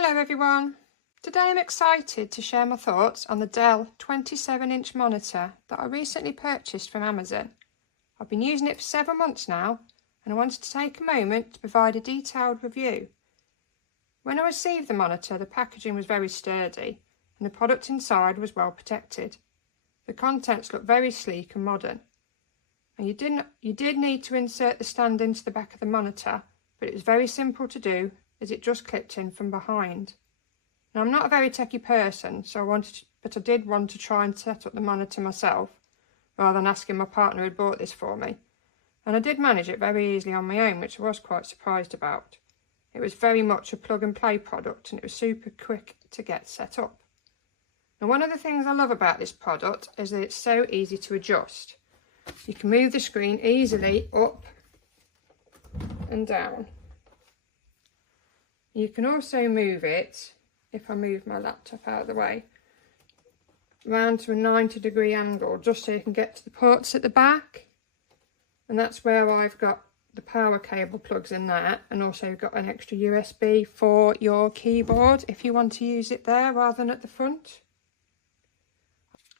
Hello everyone. Today I'm excited to share my thoughts on the Dell 27-inch monitor that I recently purchased from Amazon. I've been using it for several months now and I wanted to take a moment to provide a detailed review. When I received the monitor, the packaging was very sturdy and the product inside was well protected. The contents looked very sleek and modern. And you did need to insert the stand into the back of the monitor, but it was very simple to do as it just clipped in from behind. Now I'm not a very techie person, but I did want to try and set up the monitor myself rather than asking my partner who had bought this for me. And I did manage it very easily on my own, which I was quite surprised about. It was very much a plug and play product and it was super quick to get set up. Now one of the things I love about this product is that it's so easy to adjust. You can move the screen easily up and down. You can also move it, if I move my laptop out of the way, round to a 90-degree angle, just so you can get to the ports at the back. And that's where I've got the power cable plugs in there, and also got an extra USB for your keyboard if you want to use it there rather than at the front.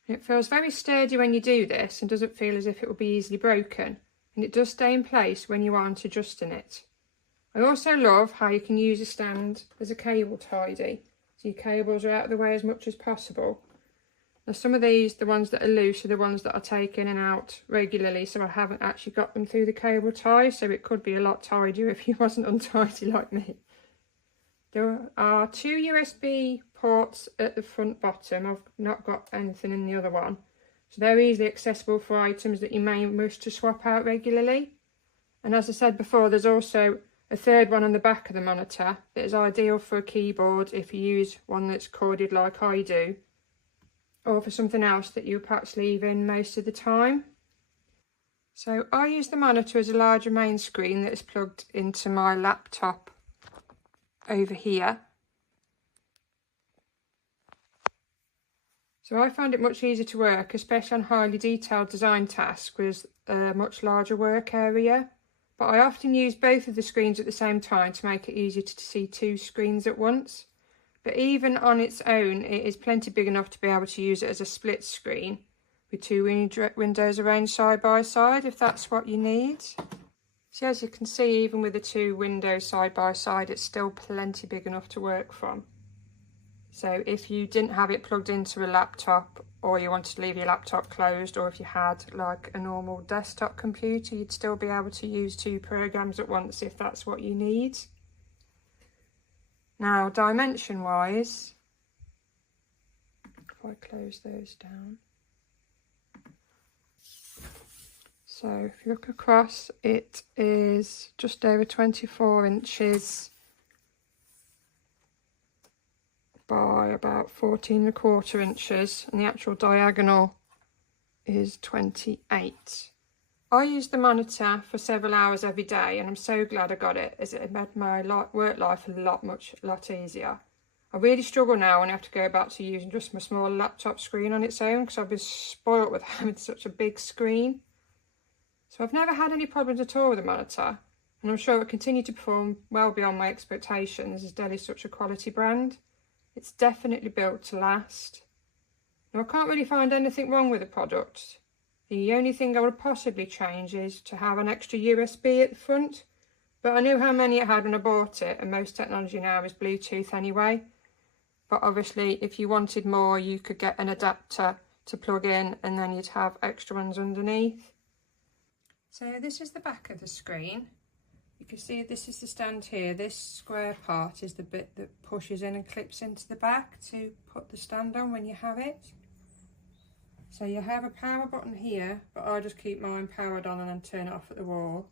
It feels very sturdy when you do this and doesn't feel as if it will be easily broken, and it does stay in place when you aren't adjusting it. I also love how you can use a stand as a cable tidy, so your cables are out of the way as much as possible. Now some of these, the ones that are loose, are the ones that I take in and out regularly, so I haven't actually got them through the cable tie, so it could be a lot tidier if you wasn't untidy like me. There are 2 USB ports at the front bottom. I've not got anything in the other one, so they're easily accessible for items that you may wish to swap out regularly. And as I said before, there's also a third one on the back of the monitor that is ideal for a keyboard if you use one that's corded like I do, or for something else that you perhaps leave in most of the time. So I use the monitor as a larger main screen that is plugged into my laptop over here. So I find it much easier to work, especially on highly detailed design tasks with a much larger work area. But I often use both of the screens at the same time to make it easier to see 2 screens at once. But even on its own, it is plenty big enough to be able to use it as a split screen with 2 windows arranged side by side if that's what you need. So as you can see, even with the 2 windows side by side, it's still plenty big enough to work from. So if you didn't have it plugged into a laptop, or you wanted to leave your laptop closed, or if you had like a normal desktop computer, you'd still be able to use 2 programs at once if that's what you need. Now dimension wise, if I close those down, so if you look across, it is just over 24 inches by about 14¼ inches, and the actual diagonal is 28. I use the monitor for several hours every day and I'm so glad I got it, as it made my work life a lot easier. I really struggle now when I have to go back to using just my small laptop screen on its own, because I've been spoilt with having such a big screen. So I've never had any problems at all with the monitor, and I'm sure it will continue to perform well beyond my expectations, as Dell is such a quality brand. It's definitely built to last. Now I can't really find anything wrong with the product. The only thing I would possibly change is to have an extra USB at the front, but I knew how many it had when I bought it, and most technology now is Bluetooth anyway. But obviously if you wanted more, you could get an adapter to plug in and then you'd have extra ones underneath. So this is the back of the screen. You can see this is the stand here. This square part is the bit that pushes in and clips into the back to put the stand on when you have it. So you have a power button here, but I just keep mine powered on and then turn it off at the wall.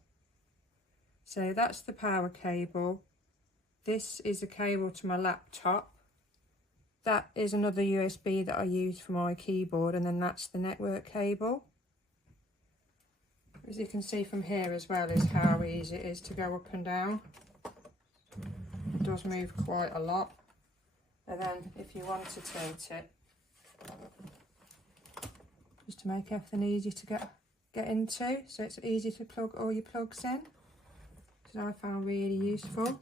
So that's the power cable. This is a cable to my laptop. That is another USB that I use for my keyboard, and then that's the network cable. As you can see from here as well is how easy it is to go up and down. It does move quite a lot. And then if you want to tilt it, just to make everything easy to get into, so it's easy to plug all your plugs in, which I found really useful.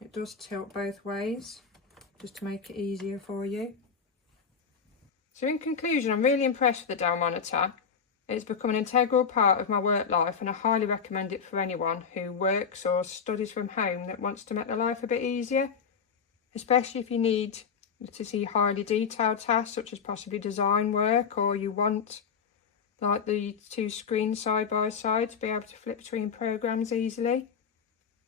It does tilt both ways. just to make it easier for you. So in conclusion, I'm really impressed with the Dell monitor. It's become an integral part of my work life, and I highly recommend it for anyone who works or studies from home that wants to make their life a bit easier, especially if you need to see highly detailed tasks such as possibly design work, or you want like the two screens side by side to be able to flip between programs easily.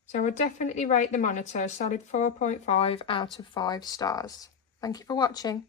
So I would definitely rate the monitor a solid 4.5 out of 5 stars. Thank you for watching.